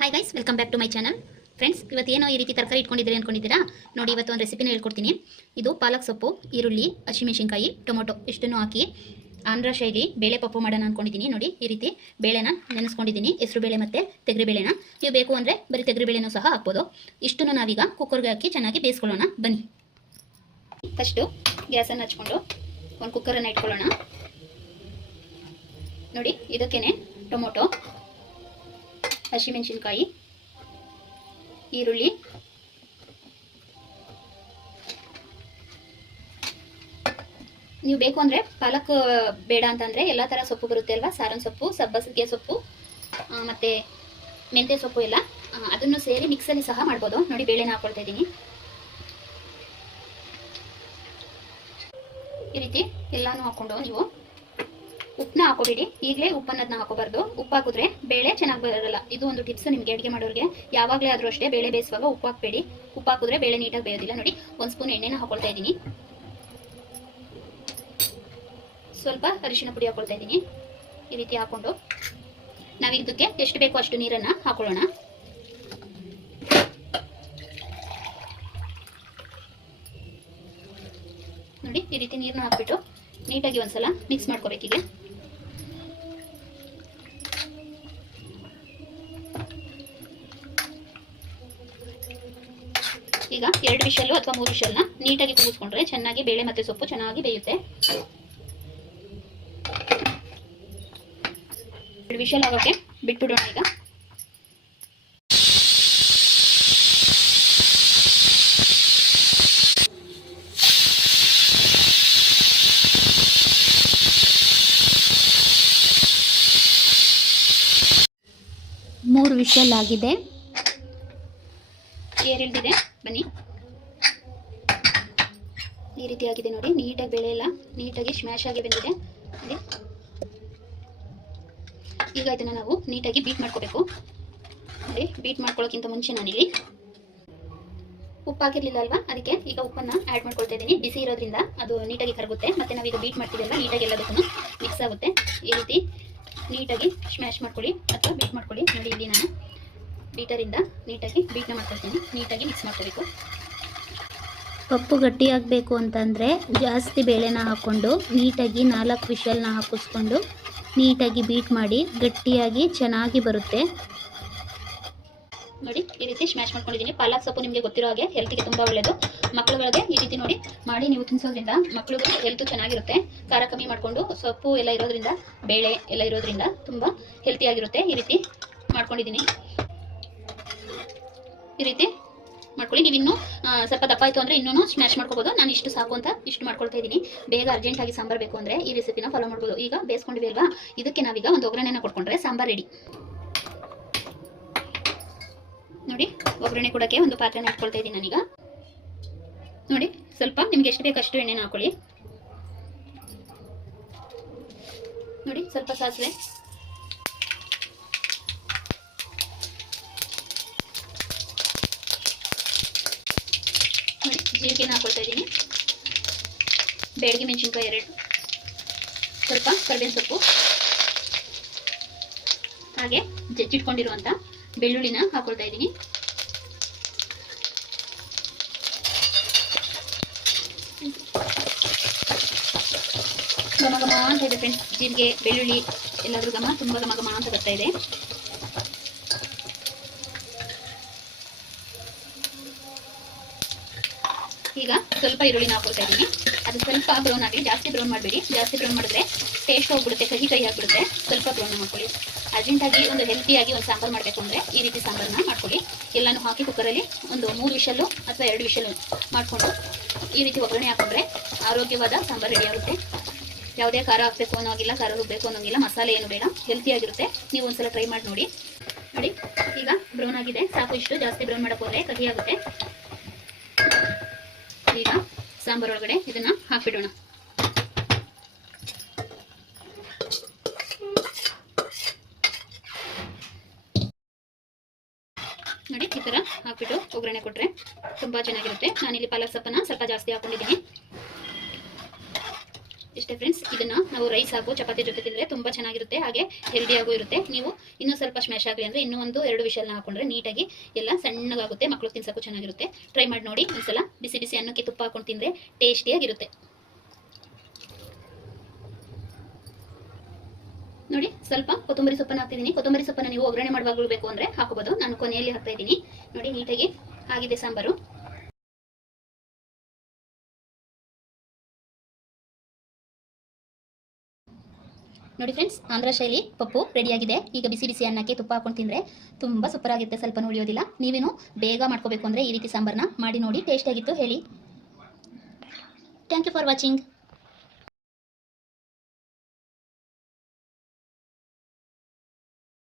Hi guys, welcome back to my channel. Friends, ಇವತ್ತೇನೋ ಈ ರೀತಿ ತರಕಾರಿ ಇಟ್ಕೊಂಡಿದ್ದೀರಿ ಅಂದ್ಕೊಂಡಿದ್ದೀರಾ? ನೋಡಿ, ಇವತ್ತು ಒಂದು ರೆಸಿಪಿನ ಹೇಳ್ಕೊಡ್ತೀನಿ. ಇದು ಪಾಲಕ್ ಸೊಪ್ಪು, ಈರುಳ್ಳಿ, ಹಸಿಮೆಣಸಿನ್ಕಾಯಿ, ಟೊಮೊಟೊ ಇಷ್ಟನ್ನು ಹಾಕಿ ಆಂಧ್ರ ಶೈಲಿ ಬೇಳೆ ಪಪ್ಪು ಮಾಡೋಣ ಅಂದ್ಕೊಂಡಿದ್ದೀನಿ. ನೋಡಿ, ಈ ರೀತಿ ಬೇಳೆನ ನೆನೆಸ್ಕೊಂಡಿದ್ದೀನಿ, ಹೆಸರು ಬೇಳೆ ಮತ್ತು ತೆಗರಿ ಬೇಳೆನ. ನೀವು ಬೇಕು ಅಂದರೆ ಬರೀ ತೆಗರಿ ಬೇಳೆನೂ ಸಹ ಹಾಕ್ಬೋದು. ಇಷ್ಟನ್ನು ನಾವೀಗ ಕುಕ್ಕರ್ಗೆ ಹಾಕಿ ಚೆನ್ನಾಗಿ ಬೇಯಿಸ್ಕೊಳ್ಳೋಣ ಬನ್ನಿ. ಫಸ್ಟು ಗ್ಯಾಸನ್ನು ಹಚ್ಕೊಂಡು ಒಂದು ಕುಕ್ಕರನ್ನು ಇಟ್ಕೊಳ್ಳೋಣ. ನೋಡಿ, ಇದಕ್ಕೇನೆ ಟೊಮೊಟೊ, ಹಸಿಮೆಣಸಿನ್ಕಾಯಿ, ಈರುಳ್ಳಿ, ನೀವು ಬೇಕು ಅಂದರೆ ಪಾಲಕ್ ಬೇಡ ಅಂತಂದರೆ ಎಲ್ಲ ಥರ ಸೊಪ್ಪು ಬರುತ್ತೆ ಅಲ್ವಾ, ಸಾರನ್ ಸೊಪ್ಪು, ಸಬ್ಬಸಿಗೆ ಸೊಪ್ಪು ಮತ್ತು ಮೆಂತ್ಯ ಸೊಪ್ಪು ಎಲ್ಲ ಅದನ್ನು ಸೇರಿ ಮಿಕ್ಸಲ್ಲಿ ಸಹ ಮಾಡ್ಬೋದು. ನೋಡಿ, ಬೇಳೆನ ಹಾಕ್ಕೊಳ್ತಾ ಇದ್ದೀನಿ. ಈ ರೀತಿ ಎಲ್ಲಾನು ಹಾಕ್ಕೊಂಡು ನೀವು ಉಪ್ಪನ್ನ ಹಾಕೋಬೇಡಿ, ಈಗಲೇ ಉಪ್ಪನ್ನದನ್ನ ಹಾಕೋಬಾರ್ದು. ಉಪ್ಪು ಹಾಕಿದ್ರೆ ಬೇಳೆ ಚೆನ್ನಾಗಿ ಬರೋಲ್ಲ. ಇದು ಒಂದು ಟಿಪ್ಸ್ ನಿಮಗೆ, ಅಡುಗೆ ಮಾಡೋರಿಗೆ. ಯಾವಾಗಲೇ ಆದರೂ ಅಷ್ಟೇ ಬೇಳೆ ಬೇಯಿಸುವಾಗ ಉಪ್ಪು ಹಾಕಬೇಡಿ. ಉಪ್ಪು ಹಾಕಿದ್ರೆ ಬೇಳೆ ನೀಟಾಗಿ ಬೇಯೋದಿಲ್ಲ. ನೋಡಿ, ಒಂದು ಸ್ಪೂನ್ ಎಣ್ಣೆನ ಹಾಕೊಳ್ತಾ ಇದ್ದೀನಿ, ಸ್ವಲ್ಪ ಅರಿಶಿಣ ಪುಡಿ ಹಾಕೊಳ್ತಾ ಇದ್ದೀನಿ. ಈ ರೀತಿ ಹಾಕೊಂಡು ನಾವು ಇದಕ್ಕೆ ಎಷ್ಟು ಬೇಕೋ ಅಷ್ಟು ನೀರನ್ನು ಹಾಕೊಳ್ಳೋಣ. ನೋಡಿ, ಈ ರೀತಿ ನೀರನ್ನ ಹಾಕ್ಬಿಟ್ಟು ನೀಟಾಗಿ ಒಂದ್ಸಲ ಮಿಕ್ಸ್ ಮಾಡ್ಕೋಬೇಕೀಗ. ಈಗ 2 ವಿಷಲ್ ಅಥವಾ 3 ವಿಷಲ್ನ ನೀಟಾಗಿ ಕೂಗಿಸ್ಕೊಂಡ್ರೆ ಚೆನ್ನಾಗಿ ಬೇಳೆ ಮತ್ತೆ ಸೊಪ್ಪು ಚೆನ್ನಾಗಿ ಬೇಯುತ್ತೆ. 2 ವಿಷಲ್ ಆಗೋಕ್ಕೆ ಬಿಟ್ಬಿಡೋಣ. ಈಗ ಮೂರು ವಿಷಲ್ ಆಗಿದೆ, ಏರಿಳಿದಿದೆ. ಬನ್ನಿ, ಈ ರೀತಿ ಆಗಿದೆ ನೋಡಿ. ನೀಟಾಗಿ ಬೇಳೆ ಎಲ್ಲ ನೀಟಾಗಿ ಸ್ಮ್ಯಾಶ್ ಆಗಿ ಬಂದಿದೆ. ಈಗ ಇದನ್ನು ನಾವು ನೀಟಾಗಿ ಬೀಟ್ ಮಾಡ್ಕೋಬೇಕು. ನೋಡಿ, ಬೀಟ್ ಮಾಡ್ಕೊಳ್ಳೋಕ್ಕಿಂತ ಮುಂಚೆ ನಾನಿಲ್ಲಿ ಉಪ್ಪು ಹಾಕಿರಲಿಲ್ಲ ಅಲ್ವಾ, ಅದಕ್ಕೆ ಈಗ ಉಪ್ಪನ್ನು ಆ್ಯಡ್ ಮಾಡ್ಕೊಳ್ತಾ ಇದ್ದೀನಿ. ಬಿಸಿ ಇರೋದ್ರಿಂದ ಅದು ನೀಟಾಗಿ ಕರಗುತ್ತೆ, ಮತ್ತು ನಾವೀಗ ಬೀಟ್ ಮಾಡ್ತೀವಲ್ಲ ನೀಟಾಗಿ ಎಲ್ಲದಕ್ಕೂ ಮಿಕ್ಸ್ ಆಗುತ್ತೆ. ಈ ರೀತಿ ನೀಟಾಗಿ ಸ್ಮ್ಯಾಶ್ ಮಾಡ್ಕೊಳ್ಳಿ ಅಥವಾ ಬೀಟ್ ಮಾಡ್ಕೊಳ್ಳಿ. ನೋಡಿ, ಇಲ್ಲಿ ನಾನು ಬೀಟರಿಂದ ನೀಟಾಗಿ ಬೀಟ್ನ ಮಾಡ್ಕೊಳ್ತೀನಿ. ನೀಟಾಗಿ ಮಿಕ್ಸ್ ಮಾಡ್ಕೋಬೇಕು. ಪಪ್ಪು ಗಟ್ಟಿಯಾಗಬೇಕು ಅಂತಂದರೆ ಜಾಸ್ತಿ ಬೇಳೆನ ಹಾಕ್ಕೊಂಡು ನೀಟಾಗಿ 4 ವಿಷಲ್ನ ಹಾಕಿಸ್ಕೊಂಡು ನೀಟಾಗಿ ಬೀಟ್ ಮಾಡಿ ಗಟ್ಟಿಯಾಗಿ ಚೆನ್ನಾಗಿ ಬರುತ್ತೆ. ನೋಡಿ, ಈ ರೀತಿ ಸ್ಮ್ಯಾಶ್ ಮಾಡ್ಕೊಂಡಿದ್ದೀನಿ. ಪಾಲಕ್ ಸೊಪ್ಪು ನಿಮಗೆ ಗೊತ್ತಿರೋ ಹಾಗೆ ಹೆಲ್ತ್ಗೆ ತುಂಬ ಒಳ್ಳೆಯದು. ಮಕ್ಕಳುಗಳಿಗೆ ಈ ರೀತಿ ನೋಡಿ ಮಾಡಿ ನೀವು ತಿನ್ನಿಸೋದ್ರಿಂದ ಮಕ್ಕಳಿಗೆ ಹೆಲ್ತ್ ಚೆನ್ನಾಗಿರುತ್ತೆ. ಖಾರ ಕಮ್ಮಿ ಮಾಡಿಕೊಂಡು ಸೊಪ್ಪು ಎಲ್ಲ ಇರೋದ್ರಿಂದ, ಬೇಳೆ ಎಲ್ಲ ಇರೋದ್ರಿಂದ ತುಂಬ ಹೆಲ್ತಿಯಾಗಿರುತ್ತೆ. ಈ ರೀತಿ ಮಾಡ್ಕೊಂಡಿದ್ದೀನಿ. ಈ ರೀತಿ ಮಾಡ್ಕೊಳ್ಳಿ. ನೀವು ಇನ್ನೂ ಸ್ವಲ್ಪ ದಪ್ಪ ಆಯಿತು ಅಂದರೆ ಇನ್ನೂ ಸ್ಮ್ಯಾಶ್ ಮಾಡ್ಕೋಬೋದು. ನಾನು ಇಷ್ಟು ಸಾಕು ಅಂತ ಇಷ್ಟು ಮಾಡ್ಕೊಳ್ತಾ ಇದ್ದೀನಿ. ಬೇಗ ಅರ್ಜೆಂಟಾಗಿ ಸಾಂಬಾರು ಬೇಕು ಅಂದರೆ ಈ ರೆಸಿಪಿನ ಫಾಲೋ ಮಾಡ್ಬೋದು. ಈಗ ಬೇಯಿಸ್ಕೊಂಡಿವಿ ಅಲ್ವಾ, ಇದಕ್ಕೆ ನಾವೀಗ ಒಂದು ಒಗ್ಗರಣೆನ ಕೊಟ್ಕೊಂಡ್ರೆ ಸಾಂಬಾರು ರೆಡಿ. ನೋಡಿ, ಒಗ್ಗರಣೆ ಕೊಡೋಕ್ಕೆ ಒಂದು ಪಾತ್ರೆನ ಇಟ್ಕೊಳ್ತಾ ಇದ್ದೀನಿ ನಾನೀಗ. ನೋಡಿ, ಸ್ವಲ್ಪ ನಿಮ್ಗೆ ಎಷ್ಟು ಬೇಕು ಅಷ್ಟು ಎಣ್ಣೆನ ಹಾಕೊಳ್ಳಿ. ನೋಡಿ, ಸ್ವಲ್ಪ ಸಾಸಿವೆ, ನೋಡಿ ಜೀರಿಗೆನ ಹಾಕೊಳ್ತಾ ಇದ್ದೀನಿ, ಬ್ಯಾಡಗಿ ಮೆಣಸಿನ್ಕಾಯಿ 2, ಸ್ವಲ್ಪ ಕರಿಬೇವಿನ ಸೊಪ್ಪು, ಹಾಗೆ ಜಜ್ಜಿಟ್ಕೊಂಡಿರುವಂಥ ಬೆಳ್ಳುಳ್ಳಿನ ಹಾಕೊಳ್ತಾ ಇದ್ದೀನಿ. ಘಮ ಘಮ ಅಂತ ಇದೆ ಫ್ರೆಂಡ್ಸ್. ಜೀರಿಗೆ, ಬೆಳ್ಳುಳ್ಳಿ ಎಲ್ಲಾದ್ರೂ ಘಮ, ತುಂಬ ಘಮ ಘಮ ಅಂತ ಬರ್ತಾ ಇದೆ. ಈಗ ಸ್ವಲ್ಪ ಈರುಳ್ಳಿನ ಹಾಕೊಳ್ತಾ ಇದ್ದೀನಿ. ಅದು ಸ್ವಲ್ಪ ಬ್ರೌನ್ ಆಗಲಿ, ಜಾಸ್ತಿ ಬ್ರೌನ್ ಮಾಡಬೇಡಿ. ಜಾಸ್ತಿ ಬ್ರೌನ್ ಮಾಡಿದ್ರೆ ಟೇಸ್ಟ್ ಹೋಗ್ಬಿಡುತ್ತೆ, ಕಹಿ ಆಗಿಬಿಡುತ್ತೆ. ಸ್ವಲ್ಪ ಬ್ರೌನ್ ಮಾಡ್ಕೊಳ್ಳಿ. ಅರ್ಜೆಂಟಾಗಿ ಒಂದು ಹೆಲ್ತಿಯಾಗಿ ಒಂದು ಸಾಂಬಾರು ಮಾಡಬೇಕು ಅಂದರೆ ಈ ರೀತಿ ಸಾಂಬಾರನ್ನ ಮಾಡ್ಕೊಳ್ಳಿ. ಎಲ್ಲನೂ ಹಾಕಿ ಕುಕ್ಕರಲ್ಲಿ ಒಂದು 3 ವಿಷಲ್ಲು ಅಥವಾ 2 ವಿಷಲ್ಲು ಮಾಡಿಕೊಂಡು ಈ ರೀತಿ ಒಗ್ಗರಣೆ ಹಾಕೊಂಡ್ರೆ ಆರೋಗ್ಯವಾದ ಸಾಂಬಾರು ರೆಡಿ ಆಗುತ್ತೆ. ಯಾವುದೇ ಖಾರ ಹಾಕಬೇಕು ಅನ್ನೋಂಗಿಲ್ಲ, ಖಾರ ರುಬ್ಬಬೇಕು ಅನ್ನೋಂಗಿಲ್ಲ, ಮಸಾಲೆ ಏನು ಬೇಡ, ಹೆಲ್ತಿಯಾಗಿರುತ್ತೆ. ನೀವು ಒಂದ್ಸಲ ಟ್ರೈ ಮಾಡಿ ನೋಡಿ. ನೋಡಿ, ಈಗ ಬ್ರೌನ್ ಆಗಿದೆ, ಸಾಕು ಇಷ್ಟು. ಜಾಸ್ತಿ ಬ್ರೌನ್ ಮಾಡೋಕೆ ಹೋದರೆ ಕಹಿ ಆಗುತ್ತೆ. ಈಗ ಸಾಂಬಾರು ಒಳಗಡೆ ಇದನ್ನು ಹಾಕಿಬಿಡೋಣ. ನೋಡಿ, ಈ ಥರ ಹಾಕ್ಬಿಟ್ಟು ಒಗ್ಗರಣೆ ಕೊಟ್ಟರೆ ತುಂಬ ಚೆನ್ನಾಗಿರುತ್ತೆ. ನಾನಿಲ್ಲಿ ಪಾಲಕ್ ಸೊಪ್ಪನ್ನು ಸ್ವಲ್ಪ ಜಾಸ್ತಿ ಹಾಕೊಂಡಿದ್ದೀನಿ. ಇಷ್ಟೇ ಫ್ರೆಂಡ್ಸ್, ಇದನ್ನ ನಾವು ರೈಸ್ ಹಾಗೂ ಚಪಾತಿ ಜೊತೆ ತಿಂದರೆ ತುಂಬ ಚೆನ್ನಾಗಿರುತ್ತೆ, ಹಾಗೆ ಹೆಲ್ದಿಯಾಗೂ ಇರುತ್ತೆ. ನೀವು ಇನ್ನೂ ಸ್ವಲ್ಪ ಸ್ಮ್ಯಾಶ್ ಆಗಲಿ ಅಂದರೆ ಇನ್ನೂ ಒಂದು 2 ವಿಷಲ್ನ ಹಾಕೊಂಡ್ರೆ ನೀಟಾಗಿ ಎಲ್ಲ ಸಣ್ಣಗಾಗುತ್ತೆ, ಮಕ್ಕಳು ತಿನ್ಸೋಕ್ಕೂ ಚೆನ್ನಾಗಿರುತ್ತೆ. ಟ್ರೈ ಮಾಡಿ ನೋಡಿ ಒಂದ್ಸಲ. ಬಿಸಿ ಬಿಸಿ ಅನ್ನಕ್ಕೆ ತುಪ್ಪ ಹಾಕೊಂಡು ತಿಂದರೆ ಟೇಸ್ಟಿಯಾಗಿರುತ್ತೆ. ನೋಡಿ, ಸ್ವಲ್ಪ ಕೊತ್ತಂಬರಿ ಸೊಪ್ಪನ್ನು ಹಾಕ್ತಿದ್ದೀನಿ. ಕೊತ್ತಂಬರಿ ಸೊಪ್ಪನ್ನು ನೀವು ಒಗ್ಗರಣೆ ಮಾಡುವಾಗಲೂ ಬೇಕು ಅಂದರೆ ಹಾಕೋಬೋದು. ನಾನು ಕೊನೆಯಲ್ಲಿ ಹಾಕ್ತಾ ಇದ್ದೀನಿ. ನೋಡಿ, ನೀಟಾಗಿ ಆಗಿದೆ ಸಾಂಬಾರು. ನೋಡಿ ಫ್ರೆಂಡ್ಸ್, ಆಂಧ್ರ ಶೈಲಿ ಪಪ್ಪು ರೆಡಿಯಾಗಿದೆ. ಈಗ ಬಿಸಿ ಬಿಸಿ ಅನ್ನಕ್ಕೆ ತುಪ್ಪ ಹಾಕೊಂಡು ತಿಂದರೆ ತುಂಬ ಸೂಪರ್ ಆಗುತ್ತೆ, ಸ್ವಲ್ಪ ಉಳಿಯೋದಿಲ್ಲ. ನೀವೇನು ಬೇಗ ಮಾಡ್ಕೋಬೇಕು ಅಂದರೆ ಈ ರೀತಿ ಸಾಂಬಾರನ್ನ ಮಾಡಿ ನೋಡಿ. ಟೇಸ್ಟ್ ಆಗಿತ್ತು ಹೇಳಿ. Thank you for watching.